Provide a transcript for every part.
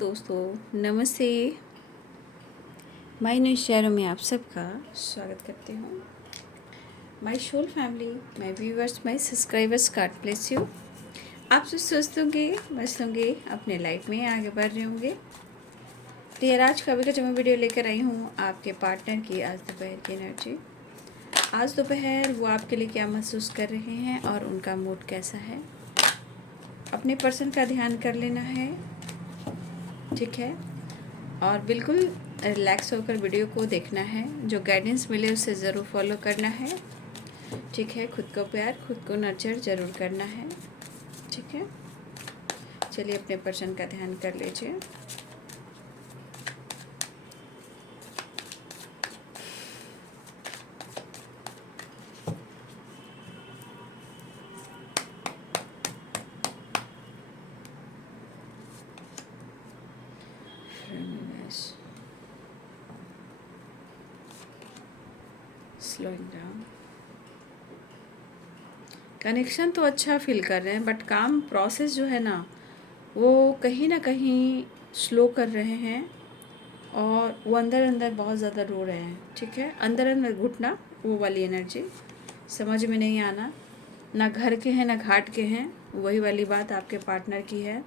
दोस्तों, नमस्ते। My new शहरों में आप सबका स्वागत करती हूँ। My soul family, my viewers, my subscribers, God bless you. आप सब स्वस्थ होंगे, मस्त होंगे, अपने लाइफ में आगे बढ़ रहे होंगे। तो यार, आज का जो मैं वीडियो लेकर आई हूँ आपके पार्टनर की आज दोपहर की एनर्जी। आज दोपहर वो आपके लिए क्या महसूस कर रहे हैं और उनका मूड कैसा है, अपने पर्सन का ध्यान कर लेना है, ठीक है। और बिल्कुल रिलैक्स होकर वीडियो को देखना है। जो गाइडेंस मिले उसे ज़रूर फॉलो करना है, ठीक है। खुद को प्यार, खुद को नर्चर ज़रूर करना है, ठीक है। चलिए अपने पर्सन का ध्यान कर लीजिए। Slowing down. कनेक्शन तो अच्छा फील कर रहे हैं, बट काम प्रोसेस जो है ना वो कहीं ना कहीं स्लो कर रहे हैं और वो अंदर अंदर बहुत ज़्यादा रो रहे हैं, ठीक है। अंदर अंदर घुटना, वो वाली एनर्जी समझ में नहीं आना, ना घर के हैं ना घाट के हैं, वही वाली बात आपके पार्टनर की है।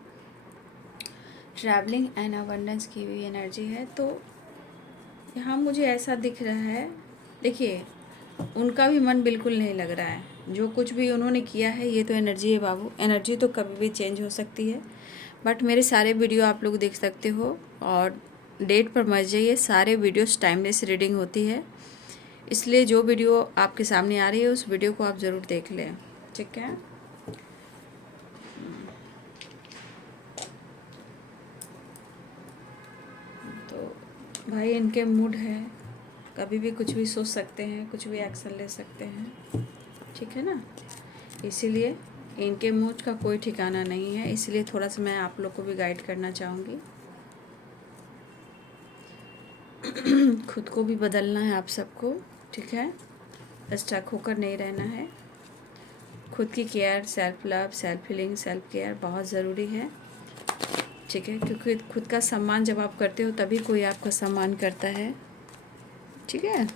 ट्रैवलिंग एंड अबंडेंस की भी एनर्जी है। तो यहाँ मुझे ऐसा दिख रहा है, देखिए उनका भी मन बिल्कुल नहीं लग रहा है। जो कुछ भी उन्होंने किया है, ये तो एनर्जी है बाबू। एनर्जी तो कभी भी चेंज हो सकती है, बट मेरे सारे वीडियो आप लोग देख सकते हो और डेट पर मत जाइए। सारे वीडियोस टाइमलेस रीडिंग होती है, इसलिए जो वीडियो आपके सामने आ रही है उस वीडियो को आप ज़रूर देख लें, ठीक है। तो भाई इनके मूड है, कभी भी कुछ भी सोच सकते हैं, कुछ भी एक्शन ले सकते हैं, ठीक है ना। इसीलिए इनके मूड का कोई ठिकाना नहीं है, इसलिए थोड़ा सा मैं आप लोग को भी गाइड करना चाहूँगी। खुद को भी बदलना है आप सबको, ठीक है। स्टक होकर नहीं रहना है। खुद की care, self love, self healing, self care बहुत ज़रूरी है, ठीक है। क्योंकि खुद का सम्मान जब आप करते हो तभी कोई आपका सम्मान करता है, ठीक है।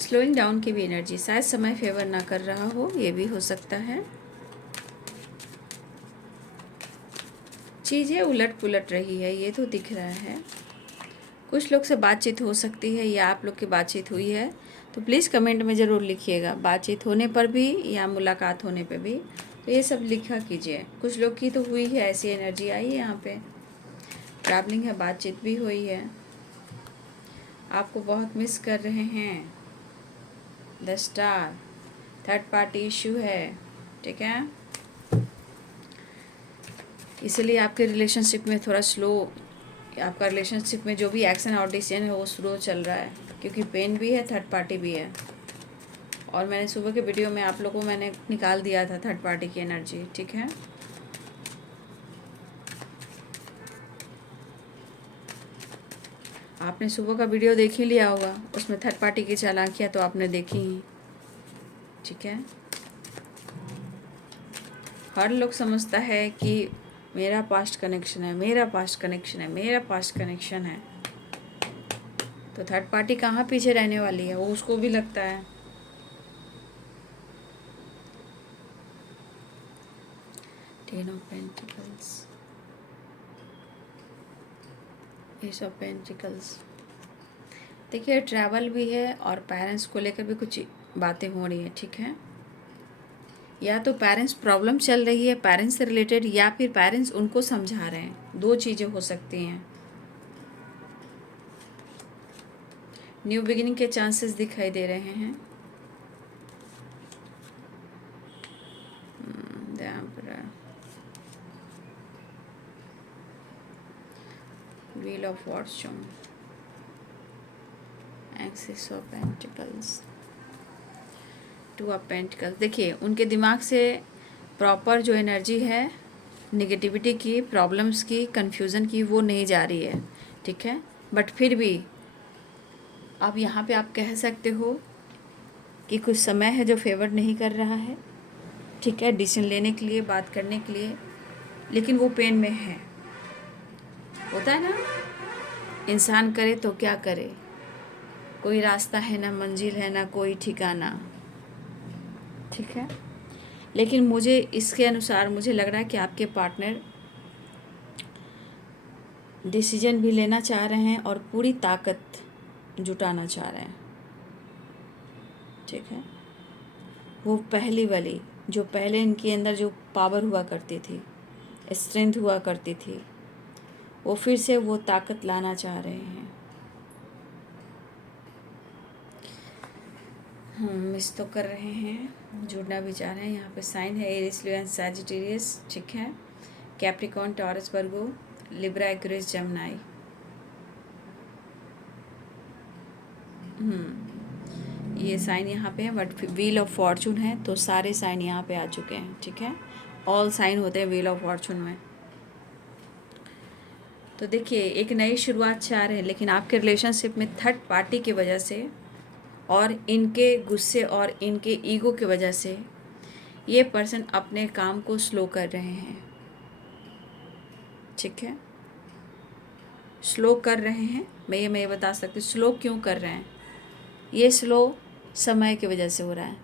स्लोइंग डाउन की भी एनर्जी, शायद समय फेवर ना कर रहा हो, ये भी हो सकता है। चीज़ें उलट पुलट रही है, ये तो दिख रहा है। कुछ लोग से बातचीत हो सकती है या आप लोग की बातचीत हुई है, तो प्लीज़ कमेंट में ज़रूर लिखिएगा, बातचीत होने पर भी या मुलाकात होने पे भी, तो ये सब लिखा कीजिए। कुछ लोग की तो हुई है, ऐसी एनर्जी आई है यहाँ पे। ट्रैवलिंग है, बातचीत भी हुई है, आपको बहुत मिस कर रहे हैं। The star, third party issue है, ठीक है। इसलिए आपके रिलेशनशिप में थोड़ा स्लो, आपका रिलेशनशिप में जो भी एक्शन और डिसीजन है वो स्लो चल रहा है, क्योंकि पेन भी है, थर्ड पार्टी भी है। और मैंने सुबह के वीडियो में आप लोगों को मैंने निकाल दिया था थर्ड पार्टी की एनर्जी, ठीक है। आपने सुबह का वीडियो देख ही लिया होगा, उसमें थर्ड पार्टी की चालाकियाँ तो आपने देखी ही, ठीक है। हर लोग समझता है कि मेरा पास्ट कनेक्शन है, मेरा पास्ट कनेक्शन है, मेरा पास्ट कनेक्शन है, तो थर्ड पार्टी कहाँ पीछे रहने वाली है, वो उसको भी लगता है। Ten of pentacles, S of pentacles. देखिए ट्रैवल भी है और पेरेंट्स को लेकर भी कुछ बातें हो रही है, ठीक है। या तो पेरेंट्स प्रॉब्लम चल रही है पेरेंट्स से रिलेटेड, या फिर पेरेंट्स उनको समझा रहे हैं, दो चीज़ें हो सकती हैं। न्यू बिगिनिंग के चांसेस दिखाई दे रहे हैं। Wheel of Fortune, axis of pentacles, two of pentacles. देखिए उनके दिमाग से प्रॉपर जो एनर्जी है नेगेटिविटी की, प्रॉब्लम्स की, कंफ्यूजन की, वो नहीं जा रही है, ठीक है। बट फिर भी अब यहाँ पे आप कह सकते हो कि कुछ समय है जो फेवर नहीं कर रहा है, ठीक है, डिसीजन लेने के लिए, बात करने के लिए, लेकिन वो पेन में है। होता है ना, इंसान करे तो क्या करे, कोई रास्ता है ना, मंजिल है ना, कोई ठिकाना। ठीक है, लेकिन मुझे इसके अनुसार मुझे लग रहा है कि आपके पार्टनर डिसीजन भी लेना चाह रहे हैं और पूरी ताकत जुटाना चाह रहे हैं। ठीक है, वो पहली वाली जो पहले इनके अंदर जो पावर हुआ करती थी, स्ट्रेंथ हुआ करती थी, वो फिर से वो ताकत लाना चाह रहे हैं। मिस तो कर रहे हैं, जुड़ना भी चाह रहे हैं। यहाँ पे साइन है एरिस, लियो एंड सैजिटेरियस। ठीक है, कैप्रिकॉर्न, टॉरस, वर्गो, लिब्रा, एक्वेरियस, जेमिनी। ये साइन यहाँ पे है, बट व्हील ऑफ फॉर्चून है तो सारे साइन यहाँ पे आ चुके हैं। ठीक है, ऑल साइन होते हैं व्हील ऑफ फॉर्चून में। तो देखिए, एक नई शुरुआत चाह रहे हैं, लेकिन आपके रिलेशनशिप में थर्ड पार्टी की वजह से और इनके गुस्से और इनके ईगो की वजह से ये पर्सन अपने काम को स्लो कर रहे हैं। ठीक है, स्लो कर रहे हैं। मैं ये बता सकती हूँ स्लो क्यों कर रहे हैं। ये स्लो समय की वजह से हो रहा है,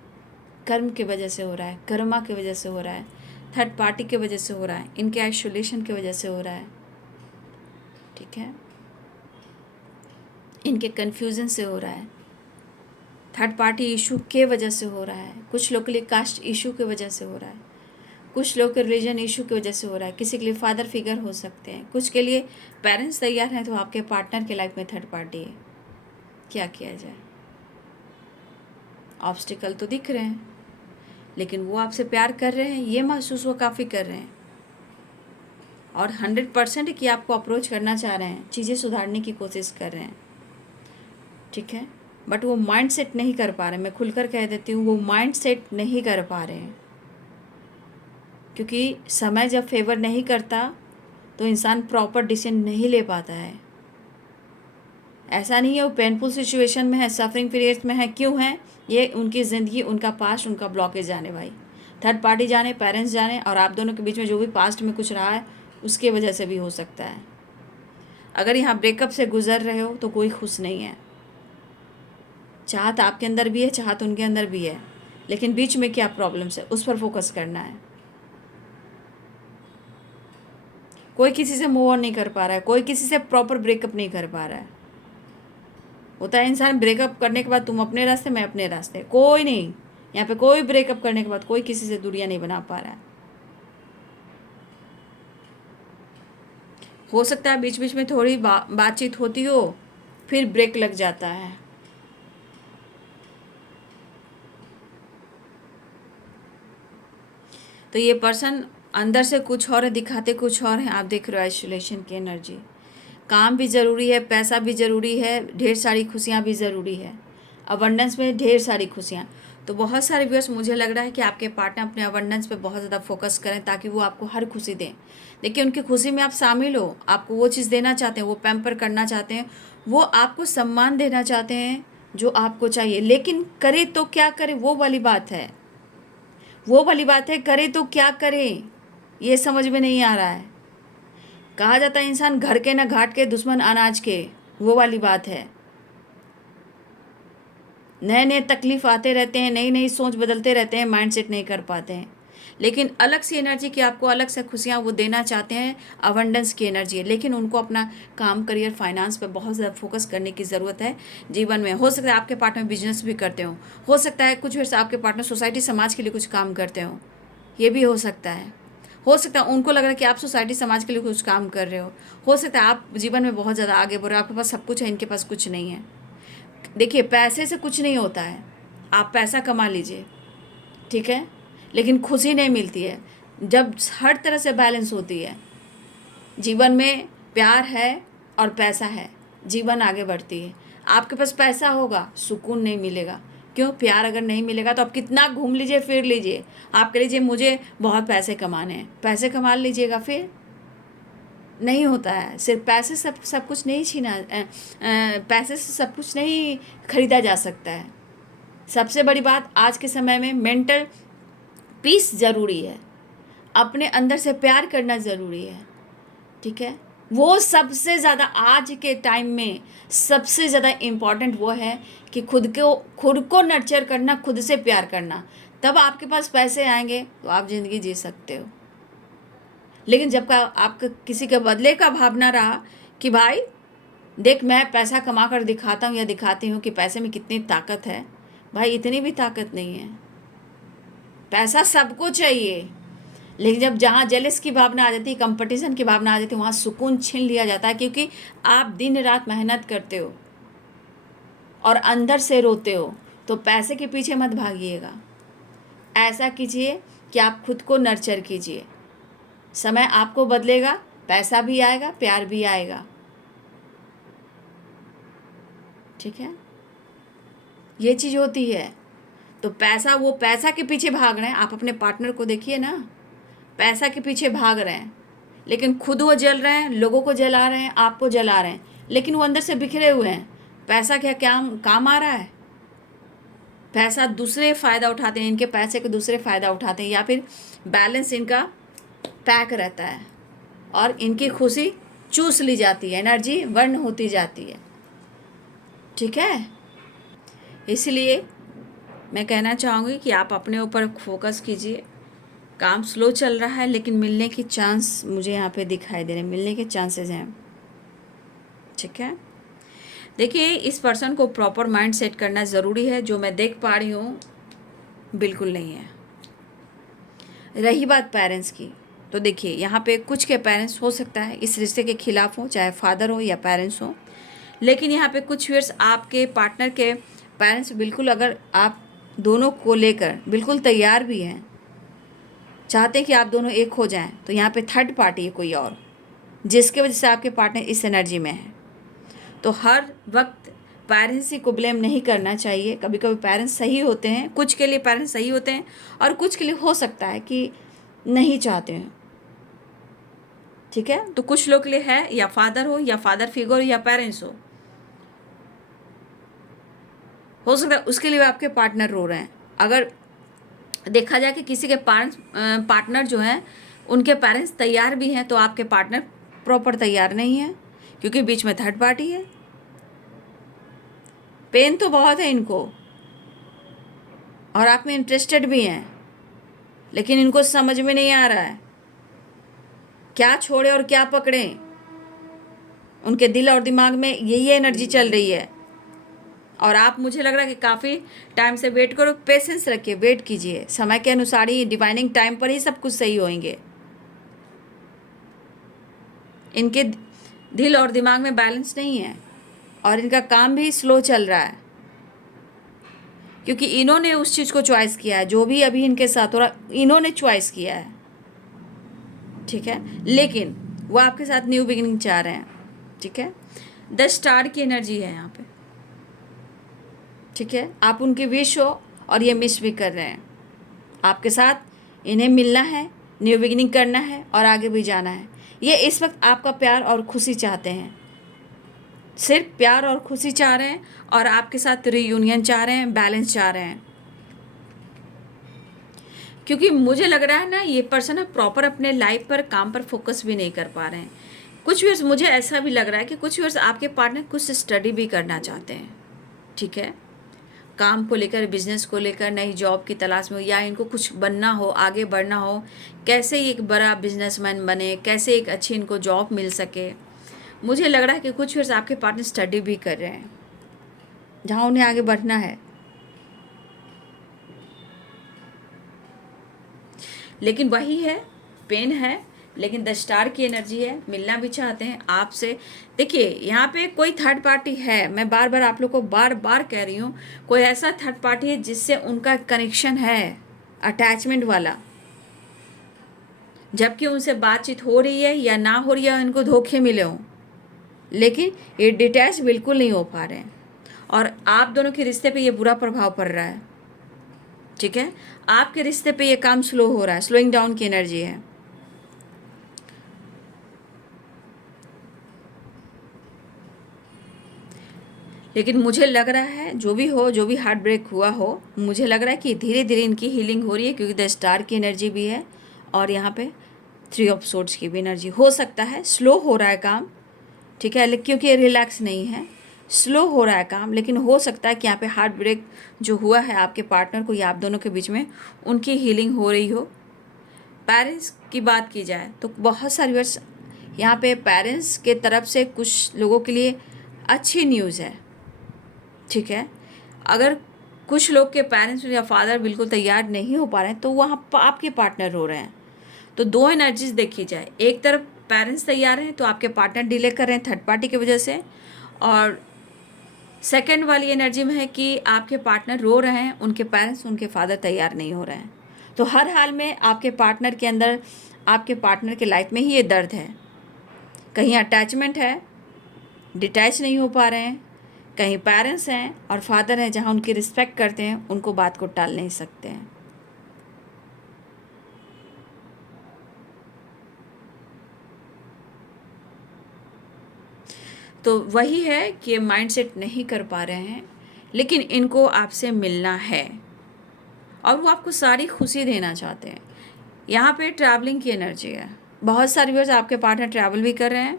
कर्म की वजह से हो रहा है, कर्मा की वजह से हो रहा है, थर्ड पार्टी की वजह से हो रहा है, इनके आइसोलेशन की वजह से हो रहा है। ठीक है, इनके कन्फ्यूज़न से हो रहा है, थर्ड पार्टी इशू के वजह से हो रहा है, कुछ लोग के लिए कास्ट इशू की वजह से हो रहा है, कुछ लोग के रिलीजन इशू की वजह से हो रहा है, किसी के लिए फादर फिगर हो सकते हैं, कुछ के लिए पेरेंट्स तैयार हैं, तो आपके पार्टनर के लाइफ में थर्ड पार्टी है। क्या किया जाए, ऑब्स्टिकल तो दिख रहे हैं, लेकिन वो आपसे प्यार कर रहे हैं, ये महसूस वो काफ़ी कर रहे हैं, और 100% कि आपको अप्रोच करना चाह रहे हैं, चीज़ें सुधारने की कोशिश कर रहे हैं। ठीक है, बट वो माइंड सेट नहीं कर पा रहे। मैं खुलकर कह देती हूँ, वो माइंड सेट नहीं कर पा रहे हैं, क्योंकि समय जब फेवर नहीं करता तो इंसान प्रॉपर डिसीजन नहीं ले पाता है। ऐसा नहीं है वो पेनफुल सिचुएशन में है, सफरिंग पीरियड्स में है, क्यों है, ये उनकी ज़िंदगी, उनका पास्ट, उनका ब्लॉकेज जाने भाई, थर्ड पार्टी जाने, पेरेंट्स जाने, और आप दोनों के बीच में जो भी पास्ट में कुछ रहा है उसके वजह से भी हो सकता है। अगर यहाँ ब्रेकअप से गुजर रहे हो तो कोई खुश नहीं है। चाहत आपके अंदर भी है, चाहत उनके अंदर भी है, लेकिन बीच में क्या प्रॉब्लम्स है उस पर फोकस करना है। कोई किसी से मूव ऑन नहीं कर पा रहा है, कोई किसी से प्रॉपर ब्रेकअप नहीं कर पा रहा है। होता है इंसान ब्रेकअप करने के बाद तुम अपने रास्ते, मैं अपने रास्ते, कोई नहीं। यहाँ पे कोई ब्रेकअप करने के बाद कोई किसी से दूरियां नहीं बना पा रहा है। हो सकता है बीच बीच में थोड़ी बातचीत होती हो, फिर ब्रेक लग जाता है। तो ये पर्सन अंदर से कुछ और है, दिखाते कुछ और है। आप देख रहे हो आइसोलेशन की एनर्जी। काम भी ज़रूरी है, पैसा भी ज़रूरी है, ढेर सारी खुशियाँ भी ज़रूरी है, अबंडेंस में ढेर सारी खुशियाँ। तो बहुत सारे व्यूअर्स, मुझे लग रहा है कि आपके पार्टनर अपने अबंडेंस पे बहुत ज़्यादा फोकस करें, ताकि वो आपको हर खुशी दें। देखिए, उनकी खुशी में आप शामिल हो, आपको वो चीज़ देना चाहते हैं, वो पैम्पर करना चाहते हैं, वो आपको सम्मान देना चाहते हैं जो आपको चाहिए। लेकिन करे तो क्या करे, वो वाली बात है, वो वाली बात है, करे तो क्या करे ये समझ में नहीं आ रहा है। कहा जाता है इंसान घर के न घाट के, दुश्मन अनाज के, वो वाली बात है। नए नए तकलीफ आते रहते हैं, नई नई सोच बदलते रहते हैं, माइंड सेट नहीं कर पाते हैं। लेकिन अलग सी एनर्जी की आपको अलग से खुशियाँ वो देना चाहते हैं, अबंडेंस की एनर्जी है। लेकिन उनको अपना काम, करियर, फाइनेंस पे बहुत ज़्यादा फोकस करने की ज़रूरत है जीवन में। हो सकता है आपके पार्टनर बिजनेस भी करते हो सकता है कुछ वर्ष आपके पार्टनर सोसाइटी, समाज के लिए कुछ काम करते हो, ये भी हो सकता है। हो सकता है उनको लग रहा है कि आप सोसाइटी, समाज के लिए कुछ काम कर रहे हो सकता है आप जीवन में बहुत ज़्यादा आगे बढ़ रहे हो, आपके पास सब कुछ है, इनके पास कुछ नहीं है। देखिए, पैसे से कुछ नहीं होता है, आप पैसा कमा लीजिए, ठीक है, लेकिन खुशी नहीं मिलती है। जब हर तरह से बैलेंस होती है जीवन में, प्यार है और पैसा है, जीवन आगे बढ़ती है। आपके पास पैसा होगा, सुकून नहीं मिलेगा। क्यों? प्यार अगर नहीं मिलेगा तो आप कितना घूम लीजिए, फिर लीजिए, आप कह लीजिए मुझे बहुत पैसे कमाने हैं, पैसे कमा लीजिएगा, फिर नहीं होता है। सिर्फ पैसे सब कुछ नहीं छीना, पैसे से सब कुछ नहीं खरीदा जा सकता है। सबसे बड़ी बात आज के समय में मेंटल पीस ज़रूरी है। अपने अंदर से प्यार करना ज़रूरी है, ठीक है। वो सबसे ज़्यादा आज के टाइम में सबसे ज़्यादा इम्पॉर्टेंट वो है कि खुद को नर्चर करना, खुद से प्यार करना। तब आपके पास पैसे आएंगे तो आप ज़िंदगी जी सकते हो। लेकिन जब का आपका किसी के बदले का भावना रहा कि भाई देख मैं पैसा कमा कर दिखाता हूँ या दिखाती हूँ कि पैसे में कितनी ताकत है, भाई इतनी भी ताकत नहीं है। पैसा सबको चाहिए, लेकिन जब जहाँ जेलस की भावना आ जाती है, कंपटीशन की भावना आ जाती है, वहाँ सुकून छीन लिया जाता है। क्योंकि आप दिन रात मेहनत करते हो और अंदर से रोते हो, तो पैसे के पीछे मत भागिएगा। ऐसा कीजिए कि आप खुद को नर्चर कीजिए। समय आपको बदलेगा, पैसा भी आएगा, प्यार भी आएगा, ठीक है। ये चीज़ होती है। तो वो पैसा के पीछे भाग रहे हैं। आप अपने पार्टनर को देखिए ना, पैसा के पीछे भाग रहे हैं, लेकिन खुद वो जल रहे हैं, लोगों को जला रहे हैं, आपको जला रहे हैं, लेकिन वो अंदर से बिखरे हुए हैं। पैसा क्या काम आ रहा है? पैसा दूसरे फ़ायदा उठाते हैं, इनके पैसे के दूसरे फ़ायदा उठाते हैं, या फिर बैलेंस इनका पैक रहता है और इनकी खुशी चूस ली जाती है, एनर्जी बर्न होती जाती है, ठीक है। इसलिए मैं कहना चाहूँगी कि आप अपने ऊपर फोकस कीजिए। काम स्लो चल रहा है, लेकिन मिलने की चांस मुझे यहाँ पे दिखाई दे रहे हैं, मिलने के चांसेस हैं, ठीक है। देखिए, इस पर्सन को प्रॉपर माइंड सेट करना ज़रूरी है। जो मैं देख पा रही हूँ बिल्कुल नहीं है। रही बात पेरेंट्स की, तो देखिए यहाँ पे कुछ के पेरेंट्स हो सकता है इस रिश्ते के खिलाफ हो, चाहे फादर हो या पेरेंट्स हो। लेकिन यहाँ पे कुछ व्यूअर्स आपके पार्टनर के पेरेंट्स बिल्कुल, अगर आप दोनों को लेकर बिल्कुल तैयार भी हैं, चाहते हैं कि आप दोनों एक हो जाएं, तो यहाँ पे थर्ड पार्टी है कोई और, जिसके वजह से आपके पार्टनर इस एनर्जी में है। तो हर वक्त पेरेंट्स ही को ब्लेम नहीं करना चाहिए। कभी कभी पेरेंट्स सही होते हैं, कुछ के लिए पेरेंट्स सही होते हैं और कुछ के लिए हो सकता है कि नहीं चाहते हैं, ठीक है। तो कुछ लोग के लिए है, या फादर हो या फादर फिगर हो या पेरेंट्स हो सकता है उसके लिए आपके पार्टनर रो रहे हैं। अगर देखा जाए कि किसी के पार्टनर जो हैं उनके पेरेंट्स तैयार भी हैं, तो आपके पार्टनर प्रॉपर तैयार नहीं है, क्योंकि बीच में थर्ड पार्टी है। पेन तो बहुत है इनको और आप में इंटरेस्टेड भी हैं, लेकिन इनको समझ में नहीं आ रहा है क्या छोड़े और क्या पकड़े। उनके दिल और दिमाग में यही एनर्जी चल रही है। और आप, मुझे लग रहा है कि काफ़ी टाइम से वेट करो, पेशेंस रखिए, वेट कीजिए। समय के अनुसार ही, डिवाइनिंग टाइम पर ही सब कुछ सही होंगे। इनके दिल और दिमाग में बैलेंस नहीं है और इनका काम भी स्लो चल रहा है, क्योंकि इन्होंने उस चीज़ को चॉइस किया है। जो भी अभी इनके साथ हो रहा, इन्होंने चॉइस किया है, ठीक है। लेकिन वो आपके साथ न्यू बिगिनिंग चाह रहे हैं, ठीक है। 10 स्टार की एनर्जी है यहाँ पे, ठीक है। आप उनकी विश हो और ये मिस भी कर रहे हैं आपके साथ। इन्हें मिलना है, न्यू बिगिनिंग करना है और आगे भी जाना है। ये इस वक्त आपका प्यार और खुशी चाहते हैं, सिर्फ प्यार और खुशी चाह रहे हैं, और आपके साथ रीयूनियन चाह रहे हैं, बैलेंस चाह रहे हैं। क्योंकि मुझे लग रहा है ना, ये पर्सन प्रॉपर अपने लाइफ पर, काम पर फोकस भी नहीं कर पा रहे हैं। कुछ व्यूअर्स, मुझे ऐसा भी लग रहा है कि कुछ व्यूअर्स आपके पार्टनर कुछ स्टडी भी करना चाहते हैं, ठीक है। काम को लेकर, बिजनेस को लेकर, नई जॉब की तलाश में हो, या इनको कुछ बनना हो, आगे बढ़ना हो, कैसे एक बड़ा बिजनेसमैन बने, कैसे एक अच्छी इनको जॉब मिल सके। मुझे लग रहा है कि कुछ व्यूअर्स आपके पार्टनर स्टडी भी कर रहे हैं, जहाँ उन्हें आगे बढ़ना है। लेकिन वही है, पेन है, लेकिन 10 स्टार की एनर्जी है, मिलना भी चाहते हैं आपसे। देखिए यहाँ पे कोई थर्ड पार्टी है, मैं बार बार आप लोग को बार बार कह रही हूँ, कोई ऐसा थर्ड पार्टी है जिससे उनका कनेक्शन है, अटैचमेंट वाला। जबकि उनसे बातचीत हो रही है या ना हो रही है, इनको धोखे मिले हों, लेकिन ये डिटैच बिल्कुल नहीं हो पा रहे हैं। और आप दोनों के रिश्ते पे ये बुरा प्रभाव पड़ रहा है, ठीक है। आपके रिश्ते पे ये काम स्लो हो रहा है, स्लोइंग डाउन की एनर्जी है। लेकिन मुझे लग रहा है, जो भी हो, जो भी हार्ट ब्रेक हुआ हो, मुझे लग रहा है कि धीरे धीरे इनकी हीलिंग हो रही है, क्योंकि 10 स्टार की एनर्जी भी है और यहाँ पे 3 ऑफ सोर्ड्स की भी एनर्जी। हो सकता है स्लो हो रहा है काम, ठीक है, क्योंकि ये रिलैक्स नहीं है, स्लो हो रहा है काम, लेकिन हो सकता है कि यहाँ पे हार्ट ब्रेक जो हुआ है आपके पार्टनर को या आप दोनों के बीच में, उनकी हीलिंग हो रही हो। पेरेंट्स की बात की जाए तो बहुत सारी वर्ष यहाँ पे पेरेंट्स के तरफ से कुछ लोगों के लिए अच्छी न्यूज़ है, ठीक है। अगर कुछ लोग के पेरेंट्स या फादर बिल्कुल तैयार नहीं हो पा रहे हैं तो वहाँ आपके पार्टनर रो रहे हैं। तो 2 एनर्जीज देखी जाए, एक तरफ पेरेंट्स तैयार हैं तो आपके पार्टनर डिले कर रहे हैं थर्ड पार्टी की वजह से, और सेकंड वाली एनर्जी में है कि आपके पार्टनर रो रहे हैं, उनके पेरेंट्स उनके फादर तैयार नहीं हो रहे हैं। तो हर हाल में आपके पार्टनर के अंदर, आपके पार्टनर के लाइफ में ही ये दर्द है। कहीं अटैचमेंट है, डिटैच नहीं हो पा रहे हैं, कहीं पेरेंट्स हैं और फादर हैं जहाँ उनकी रिस्पेक्ट करते हैं, उनको बात को टाल नहीं सकते हैं। तो वही है कि ये माइंडसेट नहीं कर पा रहे हैं, लेकिन इनको आपसे मिलना है और वो आपको सारी खुशी देना चाहते हैं। यहाँ पे ट्रैवलिंग की एनर्जी है। बहुत सारे व्यूअर्स आपके पार्टनर ट्रैवल भी कर रहे हैं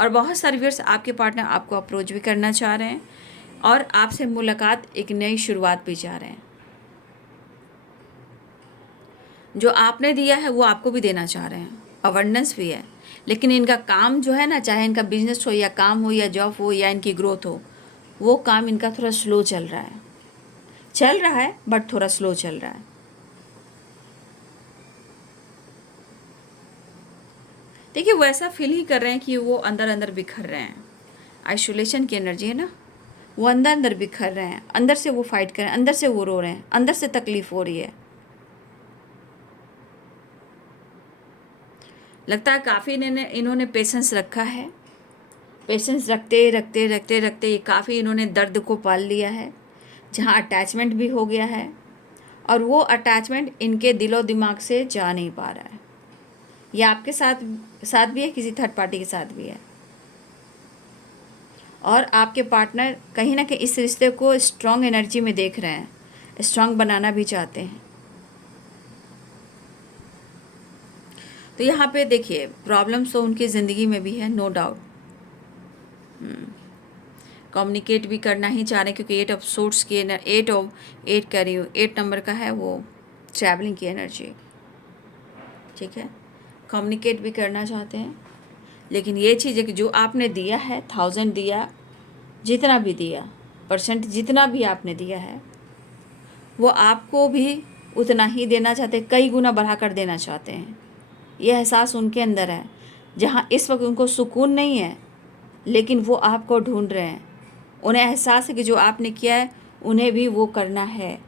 और बहुत सारे व्यूअर्स आपके पार्टनर आपको अप्रोच भी करना चाह रहे हैं और आपसे मुलाकात, एक नई शुरुआत भी चाह रहे हैं। जो आपने दिया है वो आपको भी देना चाह रहे हैं, अवेंडेंस भी है, लेकिन इनका काम जो है ना, चाहे इनका बिजनेस हो या काम हो या जॉब हो या इनकी ग्रोथ हो, वो काम इनका थोड़ा स्लो चल रहा है बट थोड़ा स्लो चल रहा है। देखिए वो ऐसा फील ही कर रहे हैं कि वो अंदर अंदर बिखर रहे हैं। आइसोलेशन की एनर्जी है ना, वो अंदर अंदर बिखर रहे हैं, अंदर से वो फाइट कर रहे हैं, अंदर से वो रो रहे हैं, अंदर से तकलीफ हो रही है। लगता है काफ़ी इन्होंने पेशेंस रखा है, पेशेंस रखते रखते रखते रखते ये काफ़ी इन्होंने दर्द को पाल लिया है, जहाँ अटैचमेंट भी हो गया है और वो अटैचमेंट इनके दिलो दिमाग से जा नहीं पा रहा है। ये आपके साथ भी है, किसी थर्ड पार्टी के साथ भी है, और आपके पार्टनर कहीं ना कहीं इस रिश्ते को स्ट्रॉन्ग एनर्जी में देख रहे हैं, स्ट्रॉन्ग बनाना भी चाहते हैं। तो यहाँ पे देखिए प्रॉब्लम्स तो उनकी ज़िंदगी में भी है, नो डाउट। कम्युनिकेट भी करना ही चाह रहे हैं क्योंकि 8 ऑफ सोर्ट्स की 8 कह रही हूँ, 8 नंबर का है वो ट्रैवलिंग की एनर्जी, ठीक है। कम्युनिकेट भी करना चाहते हैं, लेकिन ये चीज़ है कि जो आपने दिया है, 1000 दिया, जितना भी दिया, परसेंट जितना भी आपने दिया है, वो आपको भी उतना ही देना चाहते हैं, कई गुना बढ़ा कर देना चाहते हैं। ये एहसास उनके अंदर है, जहाँ इस वक्त उनको सुकून नहीं है, लेकिन वो आपको ढूंढ रहे हैं। उन्हें एहसास है कि जो आपने किया है उन्हें भी वो करना है,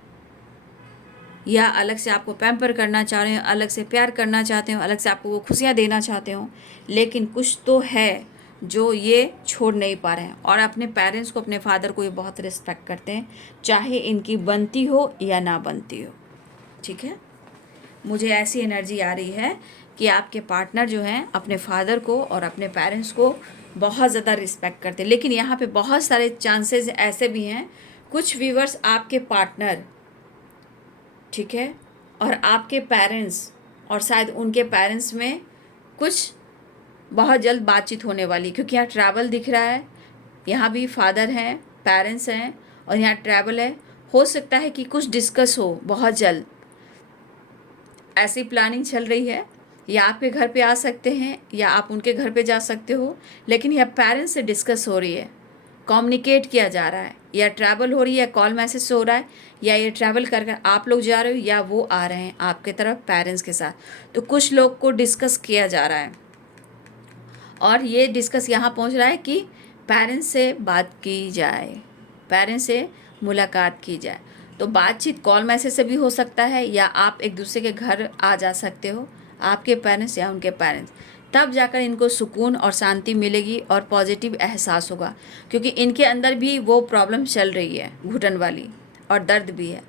या अलग से आपको पैम्पर करना चाह रहे हो, अलग से प्यार करना चाहते हो, अलग से आपको वो खुशियाँ देना चाहते हो, लेकिन कुछ तो है जो ये छोड़ नहीं पा रहे हैं। और अपने पेरेंट्स को, अपने फादर को ये बहुत रिस्पेक्ट करते हैं, चाहे इनकी बनती हो या ना बनती हो, ठीक है। मुझे ऐसी एनर्जी आ रही है कि आपके पार्टनर जो हैं अपने फादर को और अपने पेरेंट्स को बहुत ज़्यादा रिस्पेक्ट करते हैं। लेकिन यहाँ पे बहुत सारे चांसेस ऐसे भी हैं, कुछ व्यूअर्स आपके पार्टनर, ठीक है, और आपके पेरेंट्स और शायद उनके पेरेंट्स में कुछ बहुत जल्द बातचीत होने वाली, क्योंकि यहाँ ट्रैवल दिख रहा है, यहाँ भी फादर हैं, पेरेंट्स हैं और यहाँ ट्रैवल है। हो सकता है कि कुछ डिस्कस हो बहुत जल्द, ऐसी प्लानिंग चल रही है, या आपके घर पे आ सकते हैं या आप उनके घर पे जा सकते हो, लेकिन यह पेरेंट्स से डिस्कस हो रही है, कम्युनिकेट किया जा रहा है, या ट्रैवल हो रही है, कॉल मैसेज से हो रहा है, या ये ट्रैवल कर कर आप लोग जा रहे हो या वो आ रहे हैं आपके तरफ पेरेंट्स के साथ। तो कुछ लोग को डिस्कस किया जा रहा है और ये डिस्कस यहाँ पहुँच रहा है कि पेरेंट्स से बात की जाए, पेरेंट्स से मुलाकात की जाए। तो बातचीत कॉल मैसेज से भी हो सकता है, या आप एक दूसरे के घर आ जा सकते हो, आपके पेरेंट्स या उनके पेरेंट्स, तब जाकर इनको सुकून और शांति मिलेगी और पॉजिटिव एहसास होगा, क्योंकि इनके अंदर भी वो प्रॉब्लम चल रही है, घुटन वाली, और दर्द भी है।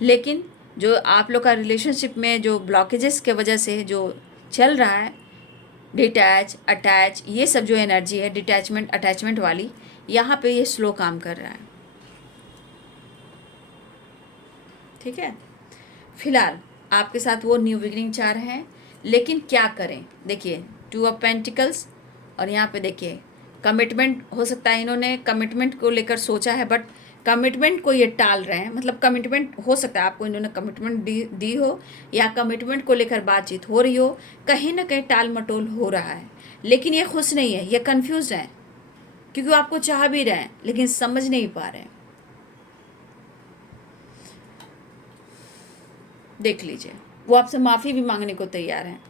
लेकिन जो आप लोग का रिलेशनशिप में जो ब्लॉकेजेस के वजह से जो चल रहा है, डिटैच, अटैच, ये सब जो एनर्जी है डिटैचमेंट अटैचमेंट वाली, यहाँ पे ये स्लो काम कर रहा है, ठीक है। फिलहाल आपके साथ वो न्यू बिगिनिंग चाह रहे हैं, लेकिन क्या करें। देखिए 2 ऑफ पेंटिकल्स, और यहाँ पे देखिए कमिटमेंट, हो सकता है इन्होंने कमिटमेंट को लेकर सोचा है, बट कमिटमेंट को ये टाल रहे हैं। मतलब कमिटमेंट हो सकता है आपको इन्होंने कमिटमेंट दी हो, या कमिटमेंट को लेकर बातचीत हो रही हो, कहीं ना कहीं टाल मटोल हो रहा है, लेकिन ये खुश नहीं है, ये कंफ्यूज है, क्योंकि वो आपको चाह भी रहे हैं लेकिन समझ नहीं पा रहे हैं। देख लीजिए, वो आपसे माफ़ी भी मांगने को तैयार हैं।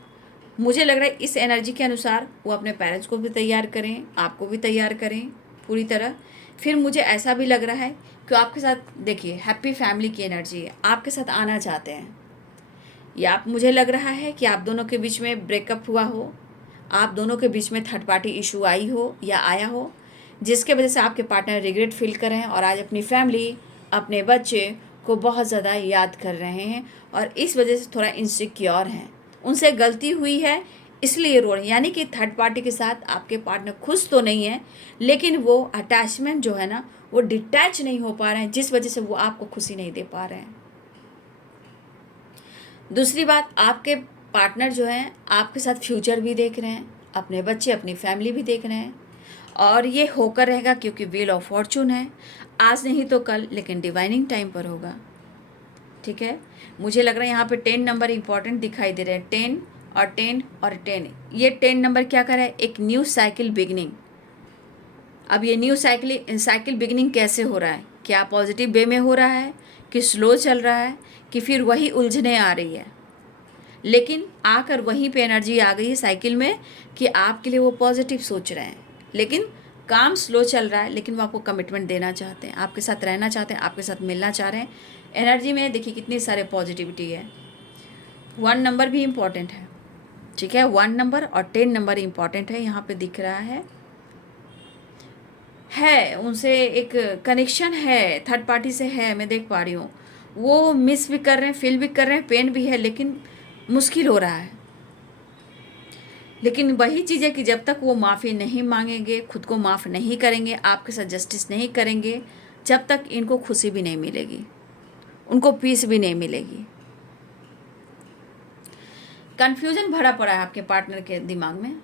मुझे लग रहा है इस एनर्जी के अनुसार वो अपने पेरेंट्स को भी तैयार करें, आपको भी तैयार करें पूरी तरह। फिर मुझे ऐसा भी लग रहा है कि आपके साथ, देखिए हैप्पी फैमिली की एनर्जी है, आपके साथ आना चाहते हैं, या आप, मुझे लग रहा है कि आप दोनों के बीच में ब्रेकअप हुआ हो, आप दोनों के बीच में थर्ड पार्टी इशू आई हो या आया हो, जिसके वजह से आपके पार्टनर रिग्रेट फील कर रहे हैं और आज अपनी फैमिली, अपने बच्चे को बहुत ज़्यादा याद कर रहे हैं, और इस वजह से थोड़ा इनसिक्योर हैं, उनसे गलती हुई है इसलिए रो रहे हैं। यानी कि थर्ड पार्टी के साथ आपके पार्टनर खुश तो नहीं है, लेकिन वो अटैचमेंट जो है ना, वो डिटैच नहीं हो पा रहे हैं, जिस वजह से वो आपको खुशी नहीं दे पा रहे हैं। दूसरी बात, आपके पार्टनर जो हैं आपके साथ फ्यूचर भी देख रहे हैं, अपने बच्चे, अपनी फैमिली भी देख रहे हैं, और ये होकर रहेगा क्योंकि व्हील ऑफ फॉर्चून है, आज नहीं तो कल, लेकिन डिवाइनिंग टाइम पर होगा। ठीक है, मुझे लग रहा है यहाँ पे 10 नंबर इंपॉर्टेंट दिखाई दे रहे हैं, 10 और 10 और 10। ये 10 नंबर क्या कर रहा है, एक न्यू साइकिल बिगनिंग। अब ये न्यू साइकिल बिगनिंग कैसे हो रहा है, क्या पॉजिटिव वे में हो रहा है, कि स्लो चल रहा है, कि फिर वही उलझने आ रही है, लेकिन आकर वहीं पे एनर्जी आ गई है साइकिल में कि आपके लिए वो पॉजिटिव सोच रहे हैं, लेकिन काम स्लो चल रहा है, लेकिन वो आपको कमिटमेंट देना चाहते हैं, आपके साथ रहना चाहते हैं, आपके साथ मिलना चाह रहे हैं। एनर्जी में देखिए कितनी सारे पॉजिटिविटी है। 1 नंबर भी इम्पॉर्टेंट है, ठीक है, 1 नंबर और 10 नंबर इम्पॉर्टेंट है, यहाँ पे दिख रहा है उनसे एक कनेक्शन है, थर्ड पार्टी से है, मैं देख पा रही हूँ। वो मिस भी कर रहे हैं, फील भी कर रहे हैं, पेन भी है, लेकिन मुश्किल हो रहा है। लेकिन वही चीज़ है कि जब तक वो माफ़ी नहीं मांगेंगे, खुद को माफ़ नहीं करेंगे, आपके साथ जस्टिस नहीं करेंगे, जब तक इनको खुशी भी नहीं मिलेगी, उनको पीस भी नहीं मिलेगी। कन्फ्यूजन भरा पड़ा है आपके पार्टनर के दिमाग में,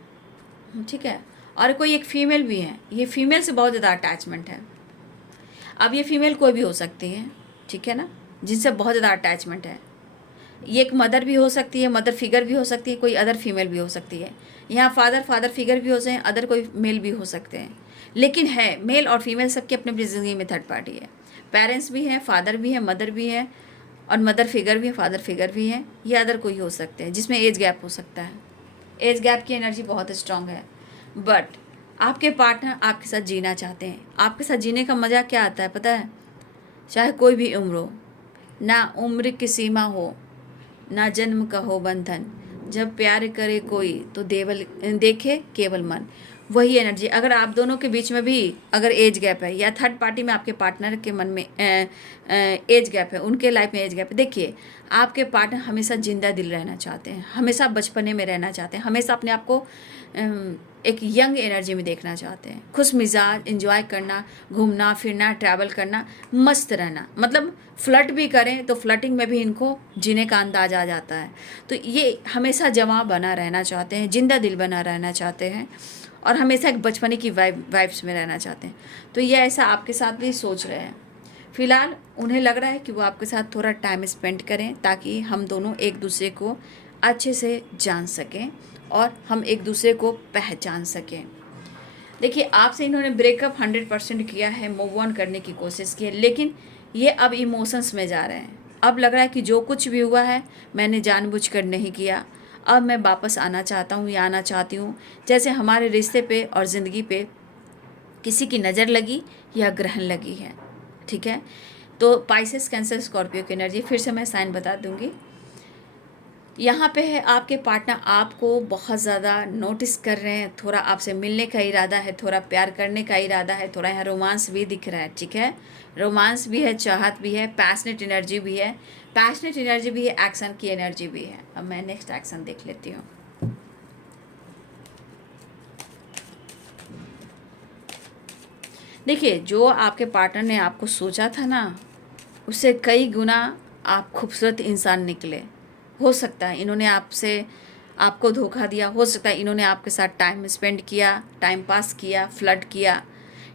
ठीक है। और कोई एक फीमेल भी है, ये फीमेल से बहुत ज़्यादा अटैचमेंट है। अब ये फीमेल कोई भी हो सकती है, ठीक है ना, जिनसे बहुत ज़्यादा अटैचमेंट है। ये एक मदर भी हो सकती है, मदर फिगर भी हो सकती है, कोई अदर फीमेल भी हो सकती है। यहाँ फादर फिगर भी हो सकते हैं, अदर कोई मेल भी हो सकते हैं, लेकिन है मेल और फीमेल सबकी अपनी अपनी ज़िंदगी में थर्ड पार्टी है। पेरेंट्स भी हैं, फादर भी है, मदर भी है, और मदर फिगर भी है, फादर फिगर भी है, ये अदर कोई हो सकते हैं, जिसमें एज गैप हो सकता है। एज गैप की एनर्जी बहुत स्ट्रांग है, बट आपके पार्टनर आपके साथ जीना चाहते हैं। आपके साथ जीने का मज़ा क्या आता है पता है, चाहे कोई भी उम्र हो, ना उम्र की सीमा हो, ना जन्म का हो बंधन, जब प्यार करे कोई तो देखे केवल मन। वही एनर्जी, अगर आप दोनों के बीच में भी अगर एज गैप है, या थर्ड पार्टी में आपके पार्टनर के मन में एज गैप है, उनके लाइफ में एज गैप है, देखिए आपके पार्टनर हमेशा जिंदा दिल रहना चाहते हैं, हमेशा बचपने में रहना चाहते हैं, हमेशा अपने आप को एक यंग एनर्जी में देखना चाहते हैं, खुश मिजाज, इंजॉय करना, घूमना फिरना, ट्रैवल करना, मस्त रहना। मतलब फ्लर्ट भी करें तो फ्लर्टिंग में भी इनको जीने का अंदाज आ जाता है। तो ये हमेशा जवां बना रहना चाहते हैं, जिंदा दिल बना रहना चाहते हैं, और हमेशा एक बचपने की वाइब्स में रहना चाहते हैं। तो ये ऐसा आपके साथ भी सोच रहे हैं। फ़िलहाल उन्हें लग रहा है कि वो आपके साथ थोड़ा टाइम स्पेंड करें, ताकि हम दोनों एक दूसरे को अच्छे से जान सकें और हम एक दूसरे को पहचान सकें। देखिए आपसे इन्होंने ब्रेकअप 100% किया है, मूव ऑन करने की कोशिश की है, लेकिन ये अब इमोशंस में जा रहे हैं। अब लग रहा है कि जो कुछ भी हुआ है मैंने जानबूझकर नहीं किया, अब मैं वापस आना चाहता हूँ या आना चाहती हूँ, जैसे हमारे रिश्ते पे और ज़िंदगी पे किसी की नज़र लगी या ग्रहण लगी है, ठीक है। तो पाइसेस, कैंसर, स्कॉर्पियो की एनर्जी, फिर से मैं साइन बता दूंगी। यहाँ पे है आपके पार्टनर आपको बहुत ज़्यादा नोटिस कर रहे हैं, थोड़ा आपसे मिलने का इरादा है, थोड़ा प्यार करने का इरादा है, थोड़ा यहाँ रोमांस भी दिख रहा है, ठीक है। रोमांस भी है, चाहत भी है, पैशनेट एनर्जी भी है, पैशनेट एनर्जी भी है, एक्शन की एनर्जी भी है। अब मैं नेक्स्ट एक्शन देख लेती हूँ। देखिए जो आपके पार्टनर ने आपको सोचा था ना, उससे कई गुना आप खूबसूरत इंसान निकले, हो सकता है इन्होंने आपको धोखा दिया, हो सकता है इन्होंने आपके साथ टाइम स्पेंड किया, टाइम पास किया, फ्लर्ट किया,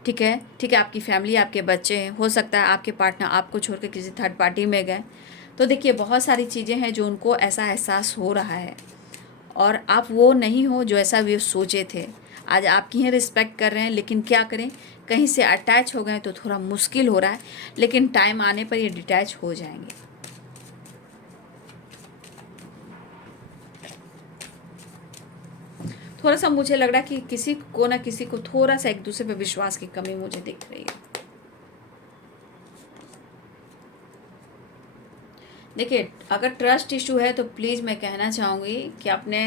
ठीक है, ठीक है। आपकी फैमिली, आपके बच्चे हैं, हो सकता है आपके पार्टनर आपको छोड़ के किसी थर्ड पार्टी में गए। तो देखिए बहुत सारी चीज़ें हैं जो उनको ऐसा एहसास हो रहा है, और आप वो नहीं हो जो ऐसा भी सोचे थे। आज आपकी ही रिस्पेक्ट कर रहे हैं, लेकिन क्या करें, कहीं से अटैच हो गए तो थोड़ा मुश्किल हो रहा है, लेकिन टाइम आने पर ये डिटैच हो जाएंगे। थोड़ा सा मुझे लग रहा है कि किसी को ना किसी को थोड़ा सा एक दूसरे पे विश्वास की कमी मुझे दिख रही है। देखिए अगर ट्रस्ट इशू है तो प्लीज़ मैं कहना चाहूँगी कि अपने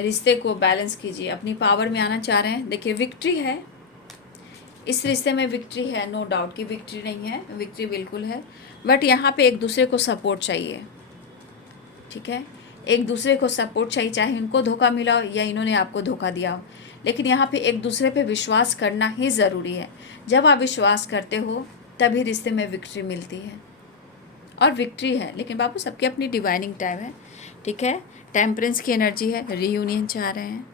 रिश्ते को बैलेंस कीजिए, अपनी पावर में आना चाह रहे हैं। देखिए विक्ट्री है, इस रिश्ते में विक्ट्री है, नो डाउट की विक्ट्री नहीं है, विक्ट्री बिल्कुल है, बट यहाँ पे एक दूसरे को सपोर्ट चाहिए, ठीक है, एक दूसरे को सपोर्ट चाहिए, चाहे उनको धोखा मिला हो या इन्होंने आपको धोखा दिया हो, लेकिन यहाँ पे एक दूसरे पे विश्वास करना ही ज़रूरी है। जब आप विश्वास करते हो तभी रिश्ते में विक्ट्री मिलती है और विक्ट्री है। लेकिन बाबू सबकी अपनी डिवाइनिंग टाइम है, ठीक है। टेम्परेंस की एनर्जी है, रीयूनियन चाह रहे हैं,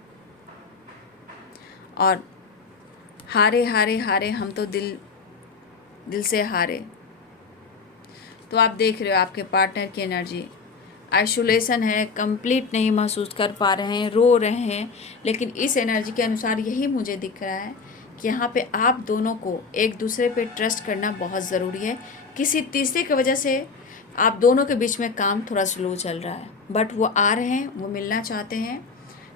और हारे हारे हारे हम तो दिल से हारे। तो आप देख रहे हो आपके पार्टनर की एनर्जी आइसोलेशन है, कंप्लीट नहीं महसूस कर पा रहे हैं, रो रहे हैं, लेकिन इस एनर्जी के अनुसार यही मुझे दिख रहा है कि यहाँ पे आप दोनों को एक दूसरे पे ट्रस्ट करना बहुत ज़रूरी है। किसी तीसरे की वजह से आप दोनों के बीच में काम थोड़ा स्लो चल रहा है, बट वो आ रहे हैं, वो मिलना चाहते हैं,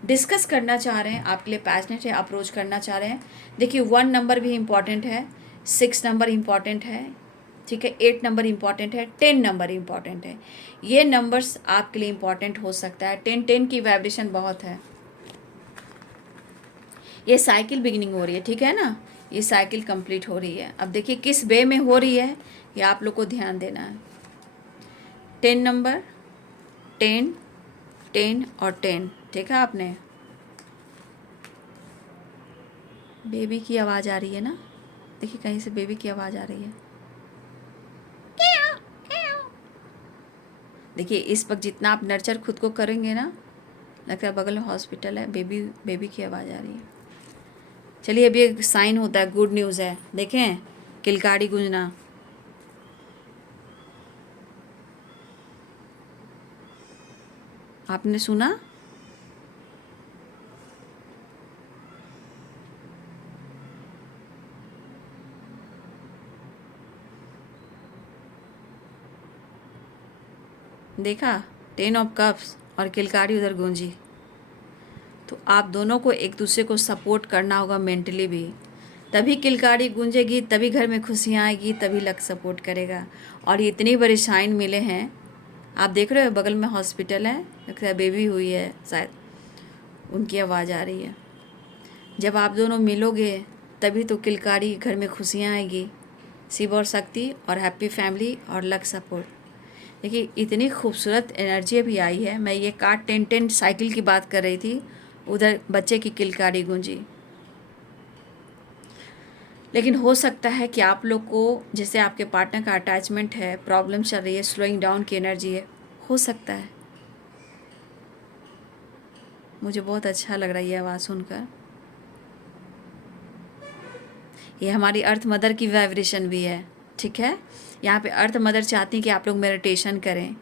डिस्कस करना चाह रहे हैं, आपके लिए पैशनेट है, अप्रोच करना चाह रहे हैं। देखिए 1 नंबर भी इम्पॉर्टेंट है, 6 नंबर इम्पॉर्टेंट है, ठीक है, 8 नंबर इम्पॉर्टेंट है, 10 नंबर इम्पॉर्टेंट है। ये नंबर्स आपके लिए इम्पॉर्टेंट हो सकता है। 10 की वाइब्रेशन बहुत है। ये साइकिल बिगिनिंग हो रही है, ठीक है ना, ये साइकिल कंप्लीट हो रही है। अब देखिए किस वे में हो रही है, ये आप लोग को ध्यान देना है। 10 नंबर, 10, 10 और 10, देखा आपने। बेबी की आवाज़ आ रही है ना, देखिए कहीं से बेबी की आवाज़ आ रही है। देखिए इस वक्त जितना आप नर्चर खुद को करेंगे ना, लगता है बगल में हॉस्पिटल है, बेबी की आवाज़ आ रही है। चलिए अभी एक साइन होता है, गुड न्यूज़ है, देखें किलकारी गूंजना। आपने सुना? देखा, 10 ऑफ कप्स और किलकारी उधर गूंजी। तो आप दोनों को एक दूसरे को सपोर्ट करना होगा मेंटली भी, तभी किलकारी गूंजेगी, तभी घर में खुशियाँ आएगी, तभी लक सपोर्ट करेगा। और ये इतनी बड़ी साइन मिले हैं, आप देख रहे हो बगल में हॉस्पिटल है, लगता है बेबी हुई है शायद, उनकी आवाज़ आ रही है। जब आप दोनों मिलोगे तभी तो किलकारी, घर में खुशियाँ आएगी, शिव और शक्ति और हैप्पी फैमिली और लक सपोर्ट। देखिए इतनी खूबसूरत एनर्जी भी आई है। मैं ये कार्ड 10-10 साइकिल की बात कर रही थी, उधर बच्चे की किलकारी गूंजी। लेकिन हो सकता है कि आप लोग को, जैसे आपके पार्टनर का अटैचमेंट है, प्रॉब्लम चल रही है, स्लोइंग डाउन की एनर्जी है, हो सकता है। मुझे बहुत अच्छा लग रहा है ये आवाज़ सुनकर। ये हमारी अर्थ मदर की वाइब्रेशन भी है, ठीक है। यहाँ पे अर्थ मदर चाहती हैं कि आप लोग मेडिटेशन करें,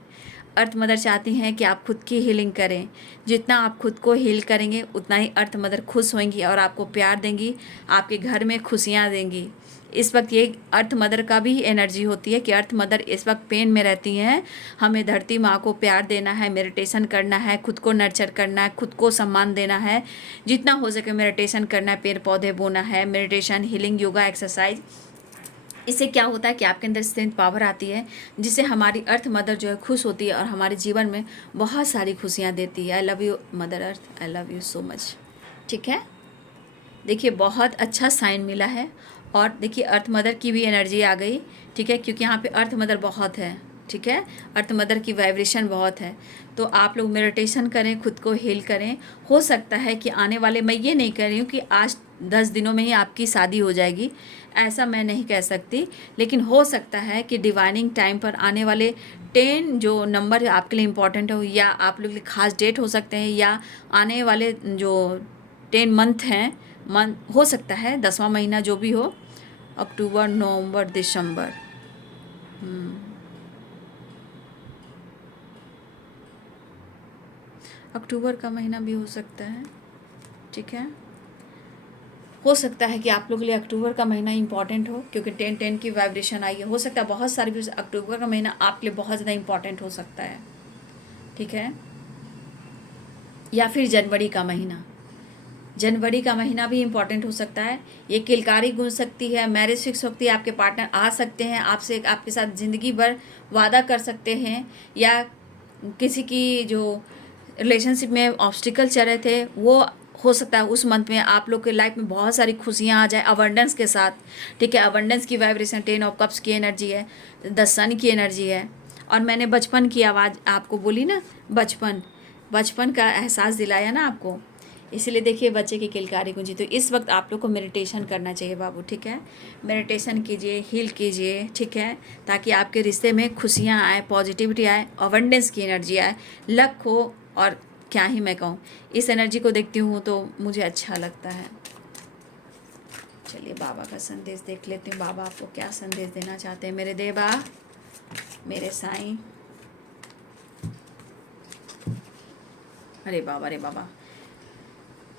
अर्थ मदर चाहती हैं कि आप खुद की हीलिंग करें। जितना आप खुद को हील करेंगे उतना ही अर्थ मदर खुश होंगी और आपको प्यार देंगी, आपके घर में खुशियाँ देंगी। इस वक्त ये अर्थ मदर का भी एनर्जी होती है कि अर्थ मदर इस वक्त पेन में रहती हैं, हमें धरती माँ को प्यार देना है, मेडिटेशन करना है, खुद को नर्चर करना है, खुद को सम्मान देना है, जितना हो सके मेडिटेशन करना है, पेड़ पौधे बोना है, मेडिटेशन, हीलिंग, योगा, एक्सरसाइज। इससे क्या होता है कि आपके अंदर स्ट्रेंथ पावर आती है, जिससे हमारी अर्थ मदर जो है खुश होती है और हमारे जीवन में बहुत सारी खुशियाँ देती है। I love you mother earth, I love you so much, ठीक है। देखिए बहुत अच्छा साइन मिला है, और देखिए अर्थ मदर की भी एनर्जी आ गई, ठीक है, क्योंकि यहाँ पे अर्थ मदर बहुत है, ठीक है। अर्थ मदर की वाइब्रेशन बहुत है, तो आप लोग मेडिटेशन करें, खुद को हील करें। हो सकता है कि आने वाले, मैं ये नहीं कह रही हूँ कि आज 10 दिनों में ही आपकी शादी हो जाएगी, ऐसा मैं नहीं कह सकती, लेकिन हो सकता है कि डिवाइनिंग टाइम पर आने वाले 10 जो नंबर आपके लिए इम्पॉर्टेंट हो, या आप लोग के लिए खास डेट हो सकते हैं, या आने वाले जो 10 मंथ हैं, मंथ हो सकता है 10वां महीना जो भी हो, अक्टूबर, नवंबर, दिसंबर, अक्टूबर का महीना भी हो सकता है, ठीक है। हो सकता है कि आप लोगों के लिए अक्टूबर का महीना इंपॉर्टेंट हो, क्योंकि 10-10 की वाइब्रेशन आई है। हो सकता है बहुत सारी अक्टूबर का महीना आपके लिए बहुत ज़्यादा इंपॉर्टेंट हो सकता है, ठीक है। या फिर जनवरी का महीना, जनवरी का महीना भी इम्पॉर्टेंट हो सकता है। ये किलकारी गूंज सकती है, मैरिज फिक्स होती है, आपके पार्टनर आ सकते हैं आपसे, आपके साथ ज़िंदगी भर वादा कर सकते हैं, या किसी की जो रिलेशनशिप में ऑब्स्टिकल चल रहे थे वो हो सकता है उस मंथ में आप लोग के लाइफ में बहुत सारी खुशियाँ आ जाए अबंडेंस के साथ, ठीक है। अबंडेंस की वाइब्रेशन 10 ऑफ कप्स की एनर्जी है, 10 सन की एनर्जी है। और मैंने बचपन की आवाज़ आपको बोली ना, बचपन का एहसास दिलाया ना आपको, इसीलिए देखिए बच्चे की किलकारी गूंजी। तो इस वक्त आप लोग को मेडिटेशन करना चाहिए बाबू, ठीक है। मेडिटेशन कीजिए, हील कीजिए, ठीक है, ताकि आपके रिश्ते में खुशियाँ आए, पॉजिटिविटी आए, अबंडेंस की एनर्जी आए, लक हो। और क्या ही मैं कहूँ, इस एनर्जी को देखती हूँ तो मुझे अच्छा लगता है। चलिए बाबा का संदेश देख लेती हूँ, बाबा आपको क्या संदेश देना चाहते हैं, मेरे देवा, मेरे साईं। अरे बाबा, अरे बाबा,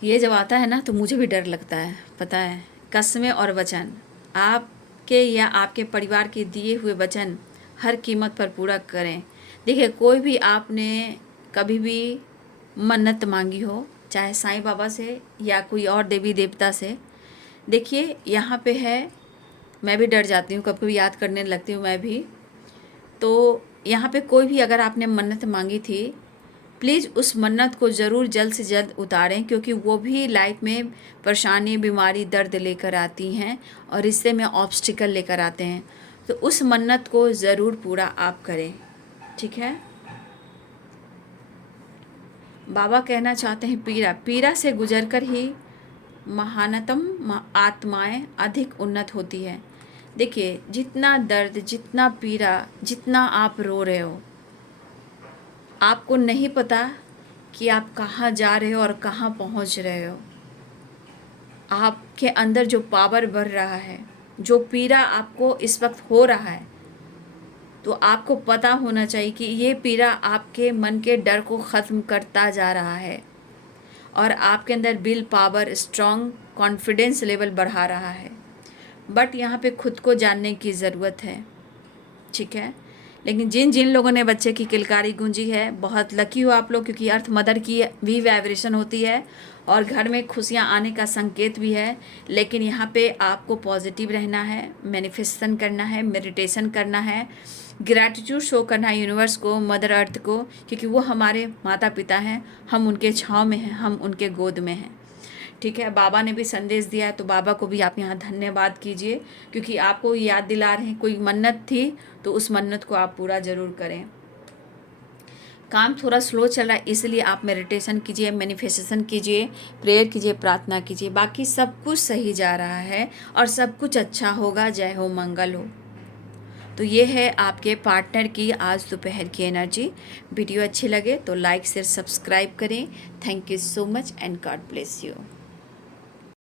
ये जब आता है ना तो मुझे भी डर लगता है, पता है। कसमें और वचन, आपके या आपके परिवार के दिए हुए वचन हर कीमत पर पूरा करें। देखिए, कोई भी आपने कभी भी मन्नत मांगी हो, चाहे साईं बाबा से या कोई और देवी देवता से, देखिए यहाँ पे है, मैं भी डर जाती हूँ, कभी कभी याद करने लगती हूँ मैं भी। तो यहाँ पे कोई भी अगर आपने मन्नत मांगी थी, प्लीज़ उस मन्नत को ज़रूर जल्द से जल्द उतारें, क्योंकि वो भी लाइफ में परेशानी, बीमारी, दर्द लेकर आती हैं और रिश्ते में ऑब्स्टिकल लेकर आते हैं। तो उस मन्नत को ज़रूर पूरा आप करें, ठीक है। बाबा कहना चाहते हैं, पीड़ा से गुजरकर ही महानतम आत्माएं अधिक उन्नत होती है। देखिए, जितना दर्द, जितना पीड़ा, जितना आप रो रहे हो, आपको नहीं पता कि आप कहाँ जा रहे हो और कहाँ पहुँच रहे हो। आपके अंदर जो पावर बढ़ रहा है, जो पीड़ा आपको इस वक्त हो रहा है, तो आपको पता होना चाहिए कि ये पीड़ा आपके मन के डर को ख़त्म करता जा रहा है और आपके अंदर will power, strong confidence level बढ़ा रहा है। बट यहाँ पे खुद को जानने की ज़रूरत है, ठीक है। लेकिन जिन जिन लोगों ने बच्चे की किलकारी गूंजी है, बहुत लकी हो आप लोग, क्योंकि अर्थ मदर की भी वाइब्रेशन होती है और घर में खुशियाँ आने का संकेत भी है। लेकिन यहाँ पे आपको पॉजिटिव रहना है, मैनिफेस्टेशन करना है, मेडिटेशन करना है, ग्रैटिट्यूड शो करना है यूनिवर्स को, मदर अर्थ को, क्योंकि वो हमारे माता पिता हैं, हम उनके छाँव में हैं, हम उनके गोद में हैं, ठीक है। बाबा ने भी संदेश दिया है, तो बाबा को भी आप यहाँ धन्यवाद कीजिए, क्योंकि आपको याद दिला रहे हैं, कोई मन्नत थी तो उस मन्नत को आप पूरा ज़रूर करें। काम थोड़ा स्लो चल रहा है, इसलिए आप मेडिटेशन कीजिए, मैनिफेस्टेशन कीजिए, प्रेयर कीजिए, प्रार्थना कीजिए, बाकी सब कुछ सही जा रहा है और सब कुछ अच्छा होगा। जय हो, मंगल हो। तो ये है आपके पार्टनर की आज दोपहर की एनर्जी। वीडियो अच्छी लगे तो लाइक शेयर सब्सक्राइब करें। Thank you so much and God bless you.